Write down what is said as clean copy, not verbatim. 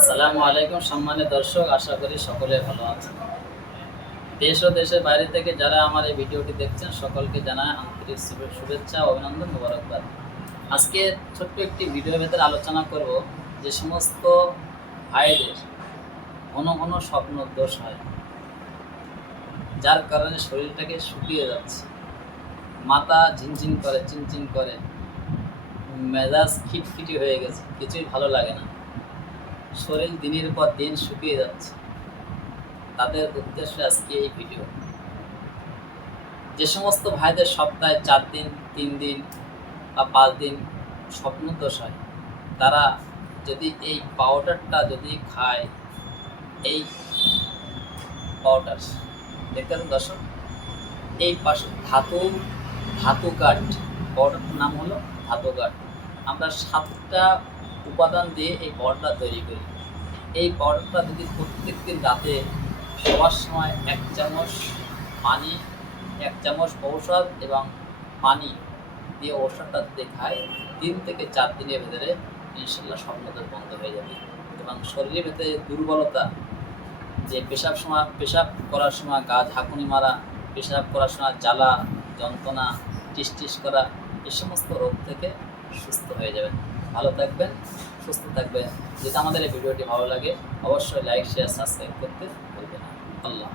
আসসালামু আলাইকুম সম্মানিত দর্শক, আশা করি সকলে ভালো আছেন। দেশ ও দেশের বাইরে থেকে যারা আমার এই ভিডিওটি দেখছেন সকলকে জানায় আন্তরিক শুভেচ্ছা, অভিনন্দন, মোবারকবাদ। আজকে ছোট্ট একটি ভিডিওর ভেতরে আলোচনা করব যে সমস্ত ভাইদের ঘন ঘন স্বপ্ন দোষ হয়, যার কারণে শরীরটাকে শুকিয়ে যাচ্ছে, মাথা ঝিনঝিন করে, চিনচিন করে, মেজাজ খিটখিটি হয়ে গেছে, কিছুই ভালো লাগে না, শরীর দিনের পর দিন শুকিয়ে যাচ্ছে। তাদের উদ্দেশ্যে আজকে এই ভিডিও। যে সমস্ত ভাইদের সপ্তাহে 4 দিন, 3 দিন বা 5 দিন স্বপ্নদোষ হয়, তারা যদি এই পাউডারটা যদি খায়, এই পাউডার দেখতে দর্শক, এই পাশে ধাতু কাঠ, পাউডারটার নাম হলো ধাতু কাঠ। আমরা 7টা উপাদান দিয়ে এই পাউডারটা তৈরি করি। এই পাউডারটা যদি প্রত্যেক দিন রাতে শোয়ার সময় 1 চামচ পানি, 1 চামচ ঔষধ এবং পানি দিয়ে ঔষধটা যদি খায়, 3 থেকে 4 দিনের ভেতরে ইনশাল্লাহ স্বপ্নদোষ বন্ধ হয়ে যাবে। এবং শরীরের ভেতরে দুর্বলতা, যে পেশাব করার সময় গা ঝাঁকুনি মারা, পেশাব করার সময় জ্বালা যন্ত্রণা, টিস করা, এই সমস্ত রোগ থেকে সুস্থ হয়ে যাবেন। ভালো থাকবেন, সুস্থ থাকবেন। যদি আমাদের এই ভিডিওটি ভালো লাগে অবশ্যই লাইক, শেয়ার, সাবস্ক্রাইব করতে ভুলবেন না। আল্লাহ।